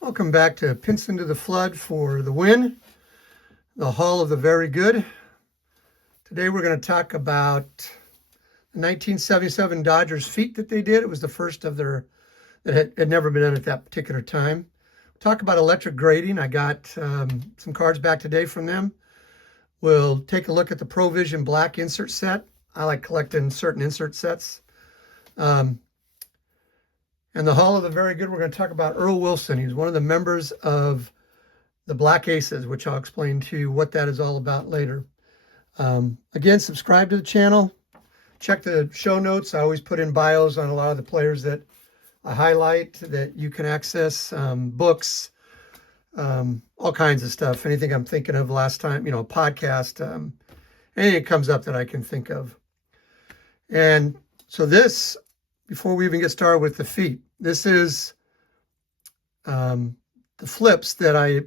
Welcome back to Pinson to the Flood for the win, the Hall of the Very Good. Today we're going to talk about the 1977 Dodgers feat that they did. It was the first of their that had never been done at that particular time. Talk about electric grading. I got some cards back today from them. We'll take a look at the Provision Black insert set. I like collecting certain insert sets. And the Hall of the Very Good, we're going to talk about Earl Wilson. He's one of the members of the Black Aces, which I'll explain to you what that is all about later. Again, subscribe to the channel. Check the show notes. I always put in bios on a lot of the players that I highlight that you can access, books, all kinds of stuff. Anything I'm thinking of last time, podcast, anything that comes up that I can think of. And so this, before we even get started with the feat, this is the flips that I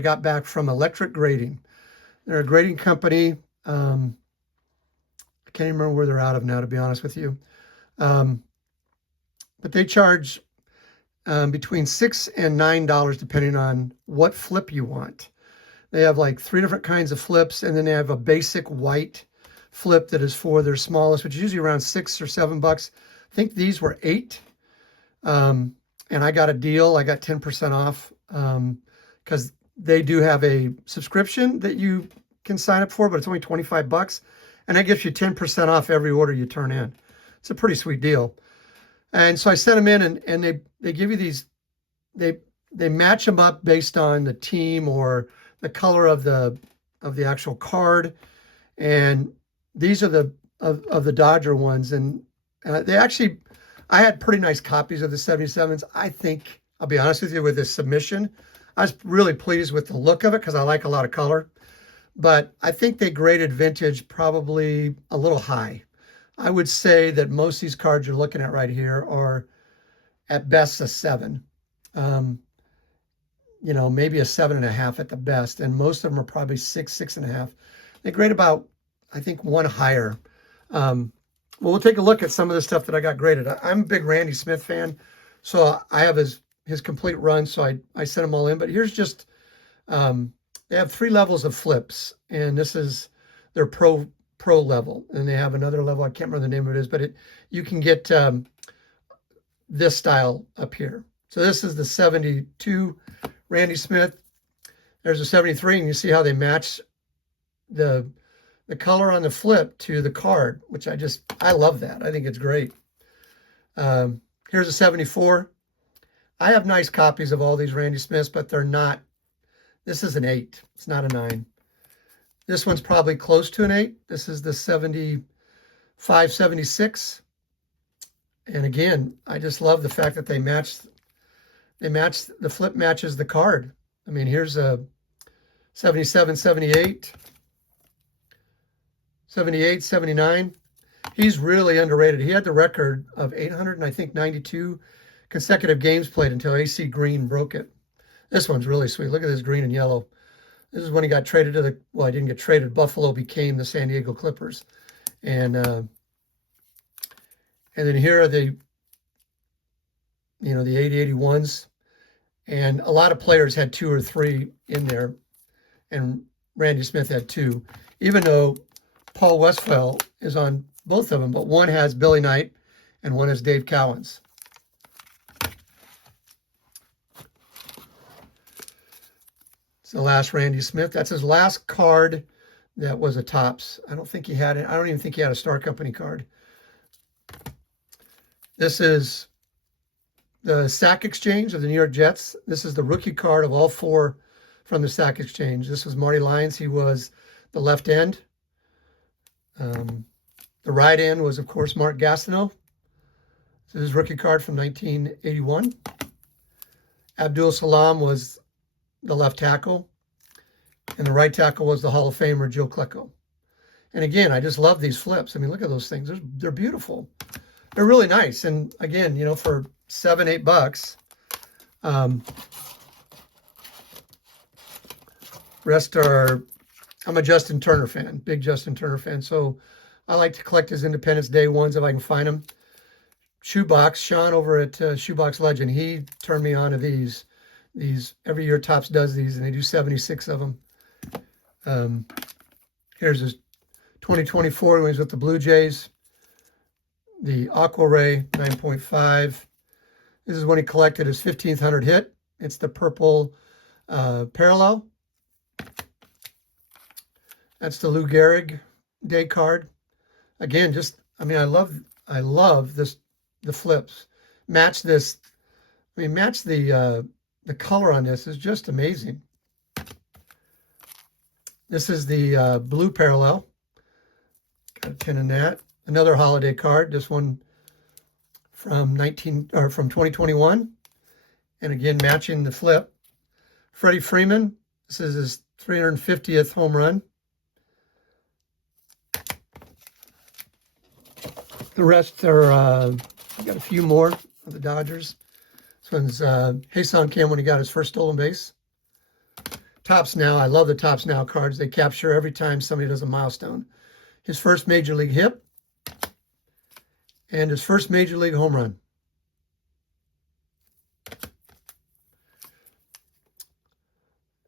got back from Electric Grading. They're a grading company. I can't even remember where they're out of now, to be honest with you. But they charge between $6 and $9 depending on what flip you want. They have like 3 different kinds of flips, and then they have a basic white flip that is for their smallest, which is usually around $6 or $7. I think these were $8, and I got a deal. I got 10% off because they do have a subscription that you can sign up for, but it's only $25, and that gives you 10% off every order you turn in. It's a pretty sweet deal. And so I sent them in, and they give you these. They match them up based on the team or the color of the actual card, and these are the of the Dodger ones. And I had pretty nice copies of the 77s. I think, I'll be honest with you, with this submission, I was really pleased with the look of it because I like a lot of color. But I think they graded vintage probably a little high. I would say that most of these cards you're looking at right here are at best a 7. Maybe a 7.5 at the best. And most of them are probably 6, 6.5. They grade about, I think, 1 higher. Well, we'll take a look at some of the stuff that I got graded. I'm a big Randy Smith fan, so I have his complete run, so I sent them all in. But here's just, they have 3 levels of flips, and this is their pro level. And they have another level, I can't remember the name of it is, but you can get this style up here. So this is the 72 Randy Smith. There's a 73, and you see how they match the color on the flip to the card, which I love that. I think it's great. Here's a 74. I have nice copies of all these Randy Smiths, but they're not, this is an 8. It's not a 9. This one's probably close to an 8. This is the 75, 76. And again, I just love the fact that they match, the flip matches the card. I mean, here's a 77, 78. 78, 79. He's really underrated. He had the record of 892 consecutive games played until AC Green broke it. This one's really sweet. Look at this green and yellow. This is when he got traded to I didn't get traded. Buffalo became the San Diego Clippers. And then here are the 80-81s. And a lot of players had 2 or 3 in there. And Randy Smith had 2. Even though Paul Westphal is on both of them, but one has Billy Knight and one has Dave Cowens. It's the last Randy Smith. That's his last card that was a Topps. I don't even think he had a Star Company card. This is the Sack Exchange of the New York Jets. This is the rookie card of all 4 from the Sack Exchange. This was Marty Lyons. He was the left end. The right end was, of course, Mark Gastineau. This is his rookie card from 1981. Abdul Salam was the left tackle. And the right tackle was the Hall of Famer, Joe Klecko. And again, I just love these flips. I mean, look at those things. They're beautiful. They're really nice. And again, for $7, $8, rest are, I'm a Justin Turner fan, big Justin Turner fan. So I like to collect his Independence Day ones if I can find them. Shoebox, Sean over at Shoebox Legend, he turned me on to these. These every year Topps does these, and they do 76 of them. Here's his 2024 when he's with the Blue Jays. The Aqua Ray 9.5. This is when he collected his 1500 hit. It's the purple parallel. That's the Lou Gehrig day card. Again, just, I mean, I love this, the flips. Match this, I mean, match the color on this is just amazing. This is the blue parallel. Got a pin in that. Another holiday card. This one from 2021, and again matching the flip. Freddie Freeman. This is his 350th home run. The rest are got a few more of the Dodgers. This one's Hae-Sung Kim when he got his first stolen base. Topps Now. I love the Topps Now cards. They capture every time somebody does a milestone. His first major league hit and his first major league home run.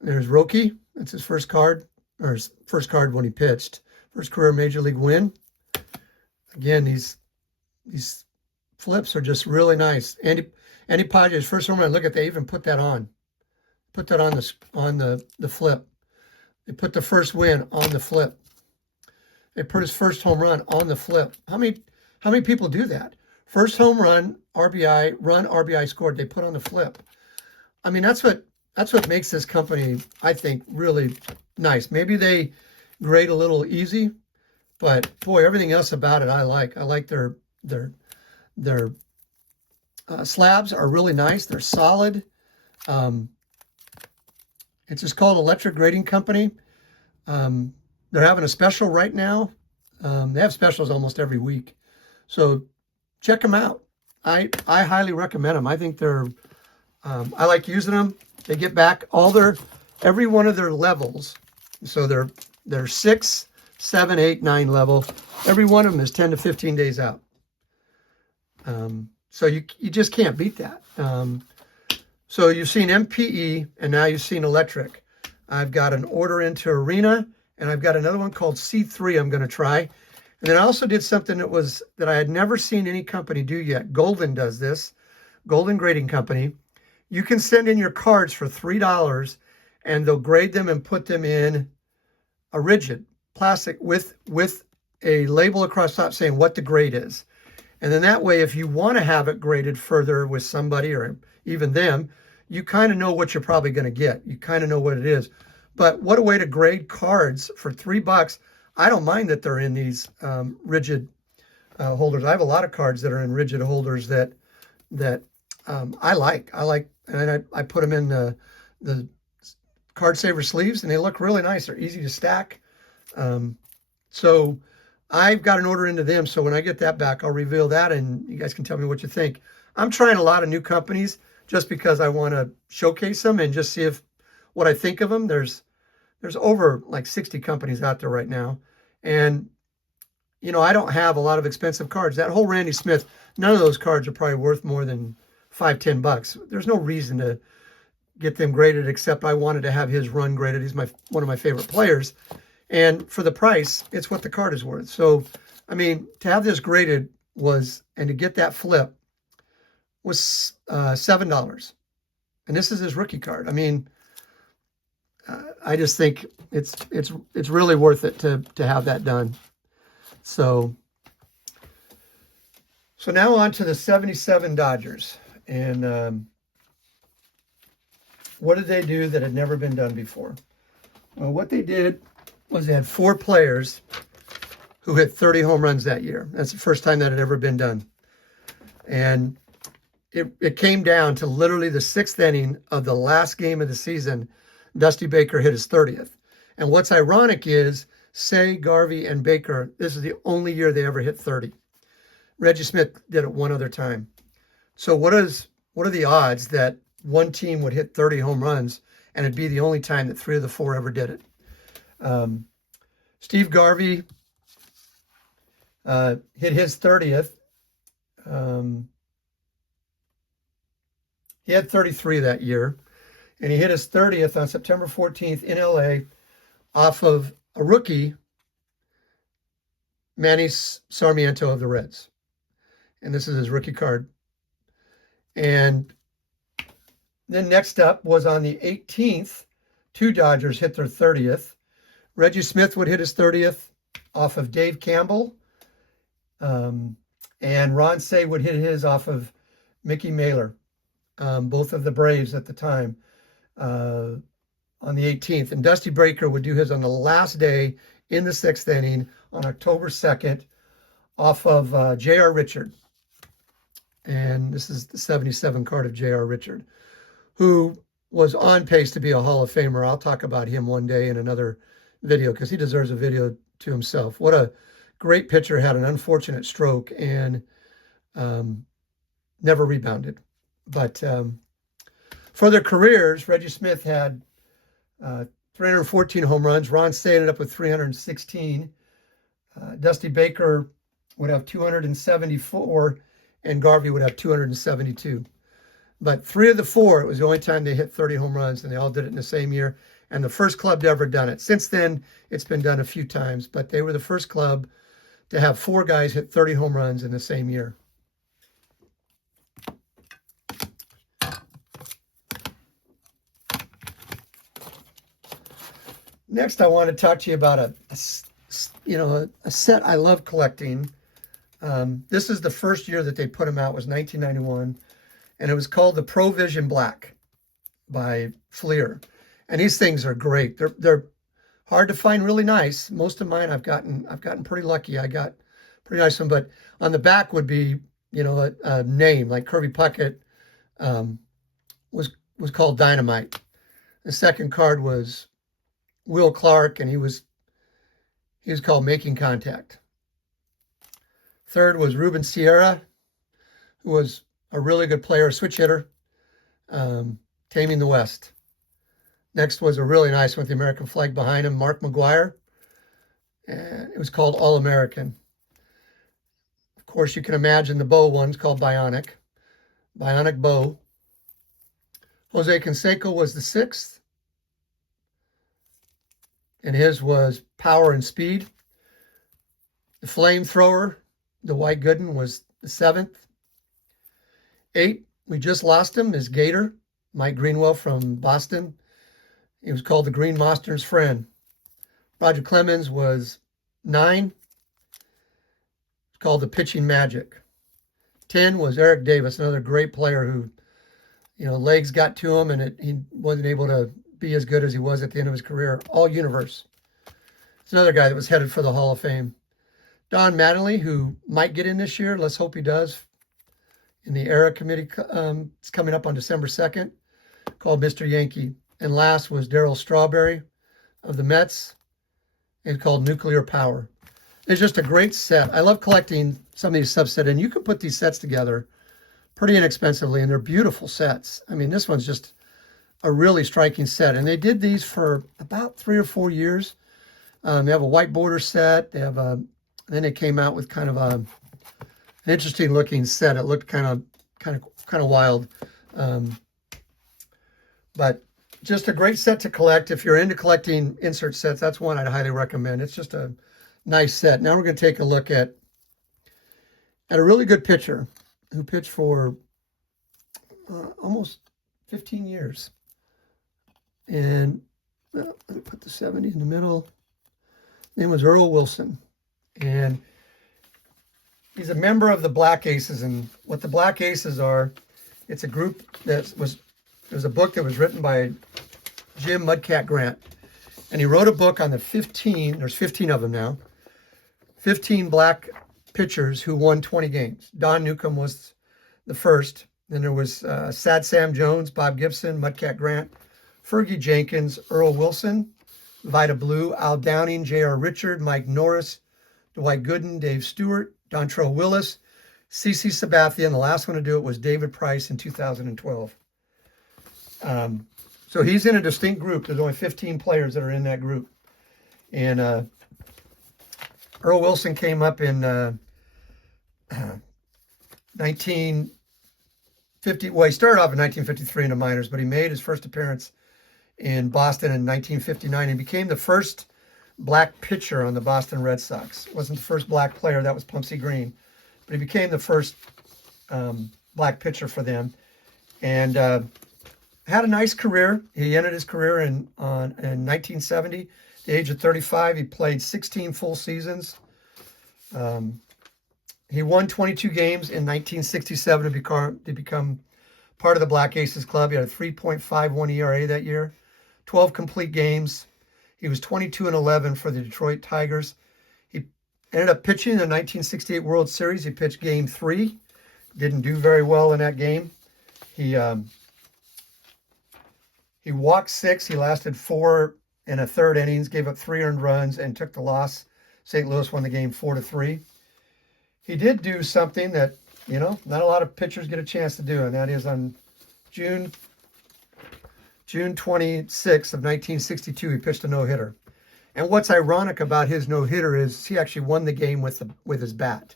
There's Roki. That's his first card, or his first card when he pitched. First career major league win. Again, these flips are just really nice. Andy Padres' first home run. Look at, they even put that on. Put that on the flip. They put the first win on the flip. They put his first home run on the flip. How many people do that? First home run, RBI scored, they put on the flip. I mean, that's what makes this company, I think, really nice. Maybe they grade a little easy, but boy, everything else about it I like. I like their slabs are really nice. They're solid. It's just called Electric Grading Company. They're having a special right now. They have specials almost every week. So check them out. I highly recommend them. I think they're, I like using them. They get back every one of their levels. So they're 6, 7, 8, 9 level. Every one of them is 10 to 15 days out. So you just can't beat that. So you've seen MPE and now you've seen electric. I've got an order into Arena, and I've got another one called C3 I'm going to try. And then I also did something that I had never seen any company do yet. Golden does this. Golden Grading Company. You can send in your cards for $3 and they'll grade them and put them in a rigid plastic with a label across the top saying what the grade is. And then that way, if you want to have it graded further with somebody or even them, you kind of know what you're probably going to get. You kind of know what it is. But what a way to grade cards for $3. I don't mind that they're in these rigid holders. I have a lot of cards that are in rigid holders that I like. And I put them in the card saver sleeves, and they look really nice. They're easy to stack. So I've got an order into them. So when I get that back, I'll reveal that, and you guys can tell me what you think. I'm trying a lot of new companies just because I want to showcase them and just see what I think of them. There's over like 60 companies out there right now. And, you know, I don't have a lot of expensive cards. That whole Randy Smith, none of those cards are probably worth more than $5-10. There's no reason to get them graded, except I wanted to have his run graded. He's one of my favorite players. And for the price, it's what the card is worth. So, I mean, to have this graded and to get that flip was $7. And this is his rookie card. I mean, I just think it's really worth it to have that done. So now on to the 77 Dodgers. And what did they do that had never been done before? Well, what they did was they had 4 players who hit 30 home runs that year. That's the first time that had ever been done. And it came down to literally the 6th inning of the last game of the season. Dusty Baker hit his 30th. And what's ironic is Say, Garvey, and Baker, this is the only year they ever hit 30. Reggie Smith did it one other time. So what are the odds that one team would hit 30 home runs and it'd be the only time that 3 of the 4 ever did it? Steve Garvey hit his 30th. He had 33 that year. And he hit his 30th on September 14th in LA off of a rookie, Manny Sarmiento of the Reds. And this is his rookie card. And then next up was on the 18th, two Dodgers hit their 30th. Reggie Smith would hit his 30th off of Dave Campbell. And Ron Cey would hit his off of Mickey Mailer, both of the Braves at the time, on the 18th. And Dusty Baker would do his on the last day in the 6th inning on October 2nd off of J.R. Richard. And this is the 77 card of J.R. Richard, who was on pace to be a Hall of Famer. I'll talk about him one day in another video because he deserves a video to himself. What a great pitcher, had an unfortunate stroke and never rebounded. But for their careers, Reggie Smith had 314 home runs. Ron Cey ended up with 316. Dusty Baker would have 274, and Garvey would have 272. But 3 of the 4, it was the only time they hit 30 home runs, and they all did it in the same year. And the first club to ever done it. Since then, it's been done a few times, but they were the first club to have 4 guys hit 30 home runs in the same year. Next, I want to talk to you about a set I love collecting. This is the first year that they put them out, was 1991, and it was called the Pro Vision Black by Fleer. And these things are great. They're hard to find, really nice. Most of mine I've gotten pretty lucky. I got pretty nice one, but on the back would be, a name like Kirby Puckett was called Dynamite. The second card was Will Clark, and he was called Making Contact. Third was Ruben Sierra, who was a really good player, a switch hitter, Taming the West. Next was a really nice one with the American flag behind him, Mark McGuire, and it was called All-American. Of course, you can imagine the bow one's called Bionic Bow. Jose Canseco was the 6th, and his was Power and Speed. The Flamethrower, the Dwight Gooden, was the 7th. 8, we just lost him, is Gator, Mike Greenwell from Boston. He was called the Green Monster's Friend. Roger Clemens was 9. It's called the Pitching Magic. 10 was Eric Davis, another great player who, legs got to him and he wasn't able to be as good as he was at the end of his career. All universe. It's another guy that was headed for the Hall of Fame. Don Mattingly, who might get in this year. Let's hope he does. In the ERA committee, it's coming up on December 2nd, called Mr. Yankee. And last was Darryl Strawberry of the Mets. It's called Nuclear Power. It's just a great set. I love collecting some of these subsets, and you can put these sets together pretty inexpensively, and they're beautiful sets. I mean, this one's just a really striking set. And they did these for about 3 or 4 years. They have a white border set. They have then they came out with kind of an interesting looking set. It looked kind of wild. But just a great set to collect. If you're into collecting insert sets, that's one I'd highly recommend. It's just a nice set. Now we're going to take a look at a really good pitcher who pitched for almost 15 years. And let me put the 70 in the middle. His name was Earl Wilson. And he's a member of the Black Aces. And what the Black Aces are, it's a group there's a book that was written by Jim Mudcat Grant. And he wrote a book on the 15, there's 15 of them now, 15 black pitchers who won 20 games. Don Newcomb was the first. Then there was Sad Sam Jones, Bob Gibson, Mudcat Grant, Fergie Jenkins, Earl Wilson, Vida Blue, Al Downing, J.R. Richard, Mike Norris, Dwight Gooden, Dave Stewart, Dontrell Willis, C.C. Sabathia, and the last one to do it was David Price in 2012. So he's in a distinct group. There's only 15 players that are in that group. And Earl Wilson came up in 19 Well, he started off in 1953 in the minors, but he made his first appearance in Boston in 1959 and became the first black pitcher on the Boston Red Sox. Wasn't the first black player, that was Pumpsie Green, but he became the first black pitcher for them, and had a nice career. He ended his career in 1970, at the age of 35. He played 16 full seasons. He won 22 games in 1967 to become part of the Black Aces Club. He had a 3.51 ERA that year, 12 complete games. He was 22-11 for the Detroit Tigers. He ended up pitching in the 1968 World Series. He pitched Game 3. Didn't do very well in that game. He walked 6. He lasted 4 1/3 innings, gave up 3 earned runs, and took the loss. St. Louis won the game 4-3. He did do something that, not a lot of pitchers get a chance to do, and that is on June 26th of 1962, he pitched a no-hitter. And what's ironic about his no-hitter is he actually won the game with his bat.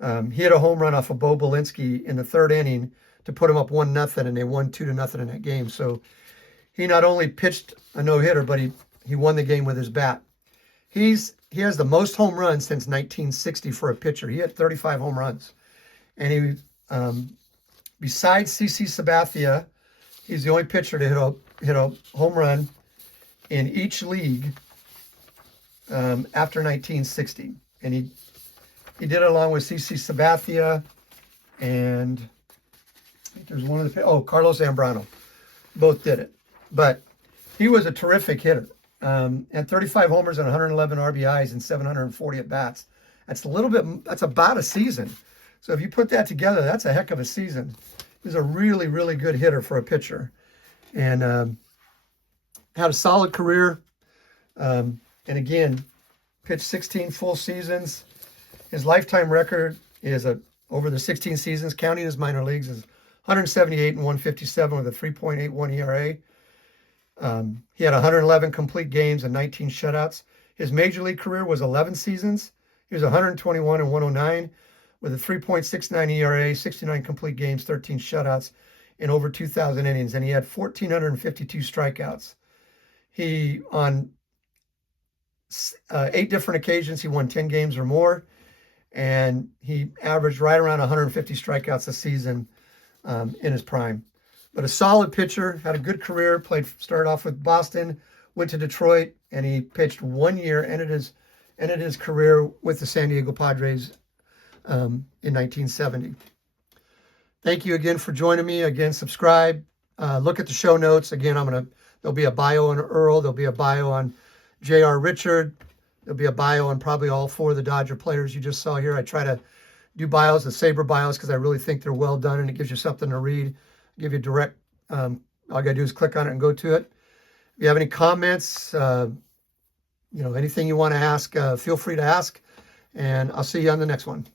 He hit a home run off of Bo Belinsky in the 3rd inning to put him up 1-0, and they won 2-0 in that game. So he not only pitched a no-hitter, but he won the game with his bat. He has the most home runs since 1960 for a pitcher. He had 35 home runs. And he, besides CC Sabathia, he's the only pitcher to hit a home run in each league after 1960. And he did it along with CC Sabathia and I think there's one of the, Carlos Zambrano. Both did it. But he was a terrific hitter. And 35 homers and 111 RBIs and 740 at-bats. That's about a season. So if you put that together, that's a heck of a season. He's a really, really good hitter for a pitcher. And had a solid career. And again, pitched 16 full seasons. His lifetime record is over the 16 seasons, counting his minor leagues, is 178 and 157 with a 3.81 ERA. He had 111 complete games and 19 shutouts. His major league career was 11 seasons. He was 121 and 109 with a 3.69 ERA, 69 complete games, 13 shutouts, in over 2,000 innings, and he had 1,452 strikeouts. He, on 8 different occasions, he won 10 games or more, and he averaged right around 150 strikeouts a season in his prime. But a solid pitcher, had a good career, started off with Boston, went to Detroit, and he pitched 1 year, ended his career with the San Diego Padres in 1970. Thank you again for joining me. Again, subscribe. Look at the show notes. Again, there'll be a bio on Earl. There'll be a bio on J.R. Richard. There'll be a bio on probably all 4 of the Dodger players you just saw here. I try to do bios, the Sabre bios, because I really think they're well done and it gives you something to read. Give you direct, all you gotta do is click on it and go to it. If you have any comments, anything you want to ask, feel free to ask, and I'll see you on the next one.